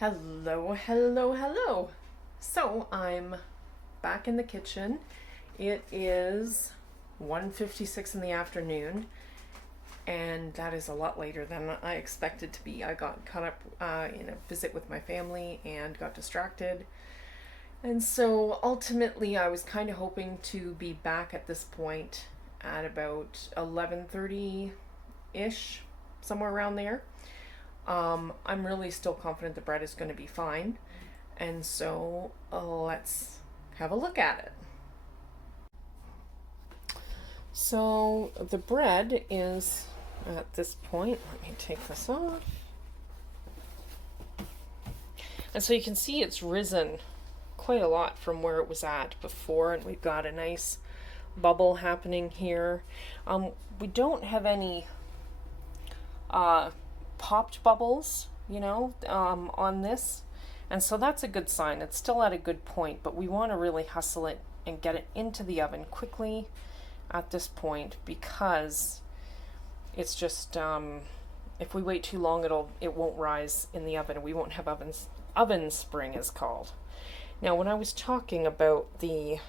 Hello, hello, hello. So I'm back in the kitchen. It is 1:56 in the afternoon, and that is a lot later than I expected to be. I got caught up in a visit with my family and got distracted. And so ultimately I was kind of hoping to be back at this point at about 11:30-ish, somewhere around there. I'm really still confident the bread is going to be fine. And so let's have a look at it. So the bread is at this point, let me take this off. And so you can see it's risen quite a lot from where it was at before, and we've got a nice bubble happening here. We don't have any popped bubbles, on this. And so that's a good sign. It's still at a good point, but we want to really hustle it and get it into the oven quickly at this point, because it's just, if we wait too long, it won't rise in the oven. We won't have oven spring is called. Now, when I was talking about the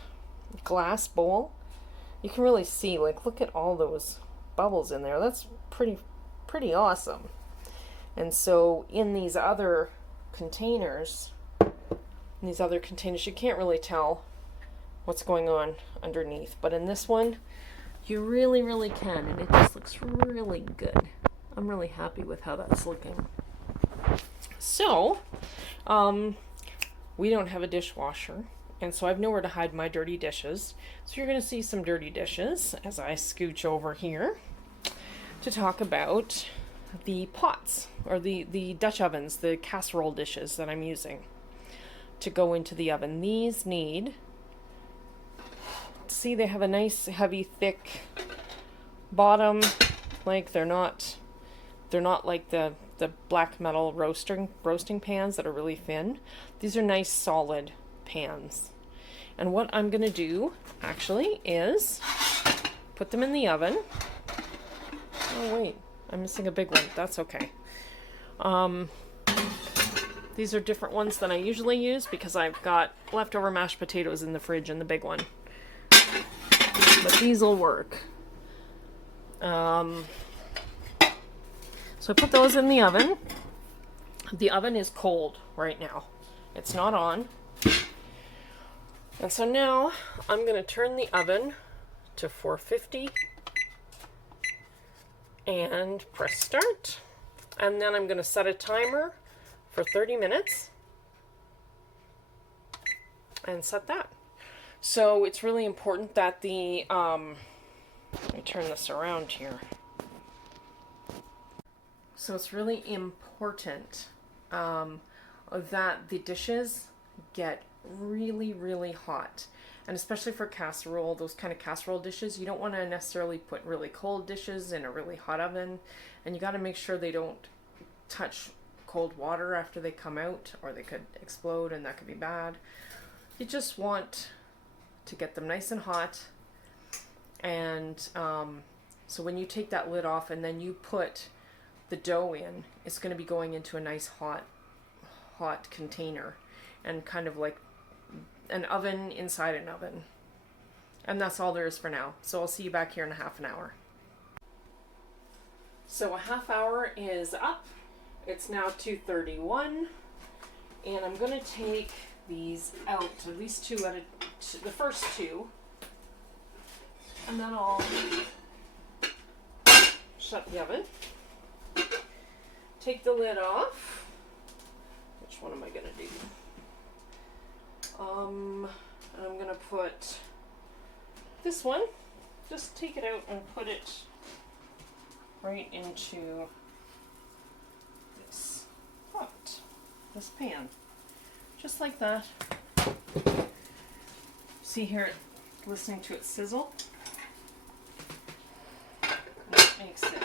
glass bowl, you can really see, look at all those bubbles in there. That's pretty awesome. And so in these other containers, you can't really tell what's going on underneath. But in this one, you really, really can. And it just looks really good. I'm really happy with how that's looking. So, we don't have a dishwasher. And so I've nowhere to hide my dirty dishes. So you're going to see some dirty dishes as I scooch over here to talk about the pots, or the Dutch ovens, the casserole dishes that I'm using to go into the oven. These need, see, they have a nice heavy thick bottom. They're not like the black metal roasting pans that are really thin. These are nice solid pans. And what I'm gonna do actually is put them in the oven. Oh wait, I'm missing a big one. That's okay. These are different ones than I usually use because I've got leftover mashed potatoes in the fridge in the big one. But these will work. So I put those in the oven. The oven is cold right now. It's not on. And so now I'm going to turn the oven to 450 and press start. And then I'm going to set a timer for 30 minutes and set that. So it's really important that the, let me turn this around here. So it's really important that the dishes get really, really hot. And especially for casserole, those kind of casserole dishes, you don't want to necessarily put really cold dishes in a really hot oven. And you got to make sure they don't touch cold water after they come out, or they could explode and that could be bad. You just want to get them nice and hot. And so when you take that lid off and then you put the dough in, it's going to be going into a nice hot container, and kind of like an oven inside an oven. And that's all there is for now. So I'll see you back here in a half an hour. So a half hour is up. It's now 2:31, and I'm going to take these out, at least two at the first two, and then I'll shut the oven. Take the lid off. Which one am I going to do? And I'm going to put this one. Just take it out and put it right into this pot, this pan. Just like that. See here, listening to it sizzle? That makes it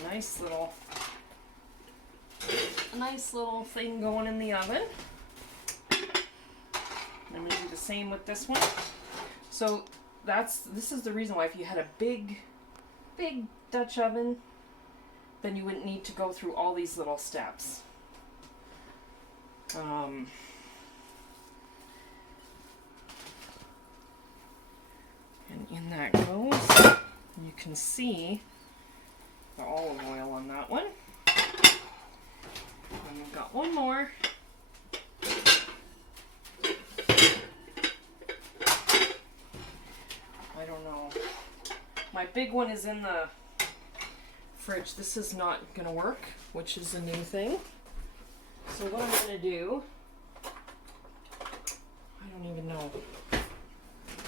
a nice little thing going in the oven. I'm going to do the same with this one. So this is the reason why, if you had a big Dutch oven, then you wouldn't need to go through all these little steps. And in that goes. You can see the olive oil on that one. And we've got one more. I don't know. My big one is in the fridge. This is not going to work, which is a new thing. So what I'm going to do, I don't even know.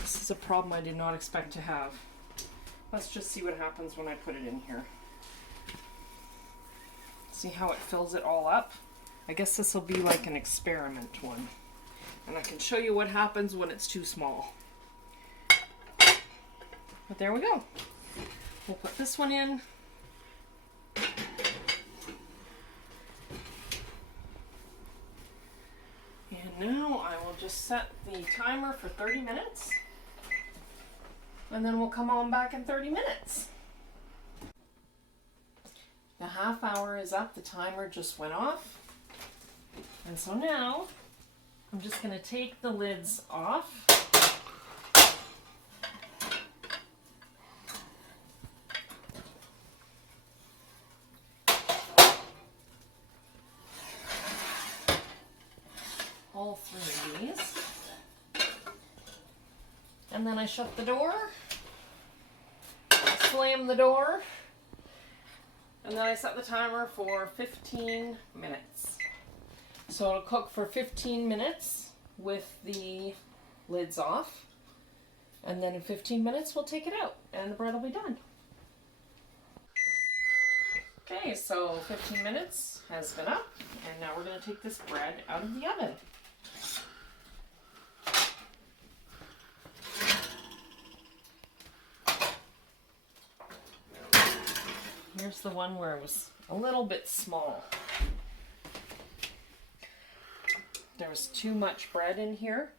This is a problem I did not expect to have. Let's just see what happens when I put it in here. See how it fills it all up? I guess this will be like an experiment one. And I can show you what happens when it's too small. But there we go. We'll put this one in. And now I will just set the timer for 30 minutes. And then we'll come on back in 30 minutes. The half hour is up, the timer just went off. And so now I'm just going to take the lids off. All three of these. And then I shut the door, slam the door, and then I set the timer for 15 minutes. So it'll cook for 15 minutes with the lids off, and then in 15 minutes we'll take it out and the bread will be done. Okay, so 15 minutes has been up, and now we're going to take this bread out of the oven. Here's the one where it was a little bit small. There was too much bread in here,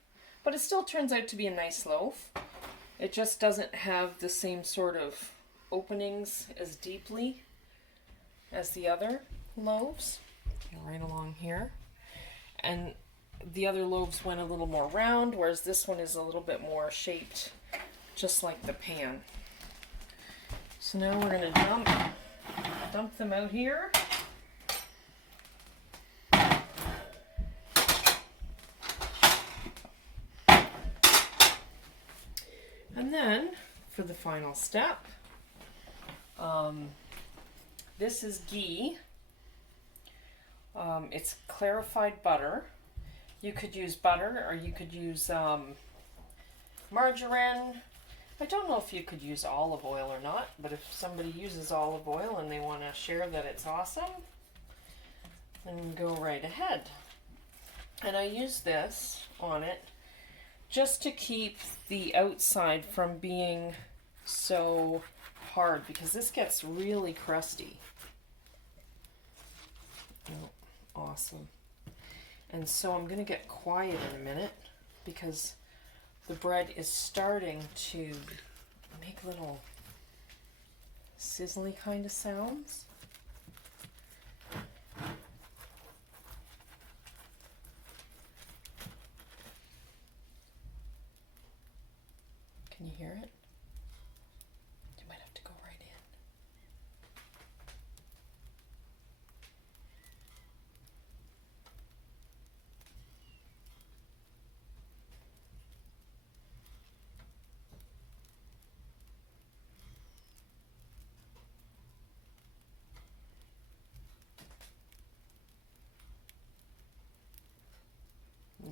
but it still turns out to be a nice loaf. It just doesn't have the same sort of openings as deeply as the other loaves. Right along here. And the other loaves went a little more round, whereas this one is a little bit more shaped just like the pan. So now we're going to dump them out here. And then for the final step, this is ghee. It's clarified butter. You could use butter or you could use margarine. I don't know if you could use olive oil or not, but if somebody uses olive oil and they want to share that it's awesome, then go right ahead. And I use this on it just to keep the outside from being so hard, because this gets really crusty. Oh, awesome. And so I'm going to get quiet in a minute because the bread is starting to make little sizzly kind of sounds. Can you hear it? You might have to go right in.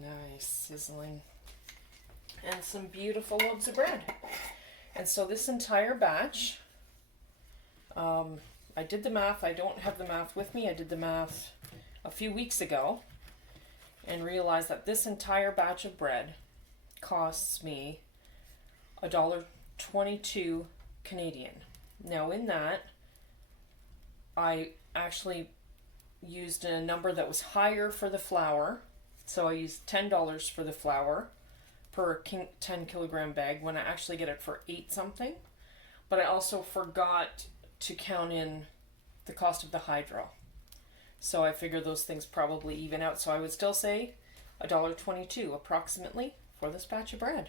Nice sizzling. And some beautiful loaves of bread. And so this entire batch, I did the math. I don't have the math with me. I did the math a few weeks ago and realized that this entire batch of bread costs me $1.22 Canadian. Now in that, I actually used a number that was higher for the flour. So I used $10 for the flour per 10 kilogram bag when I actually get it for 8 something. But I also forgot to count in the cost of the hydro. So I figure those things probably even out. So I would still say $1.22 approximately for this batch of bread.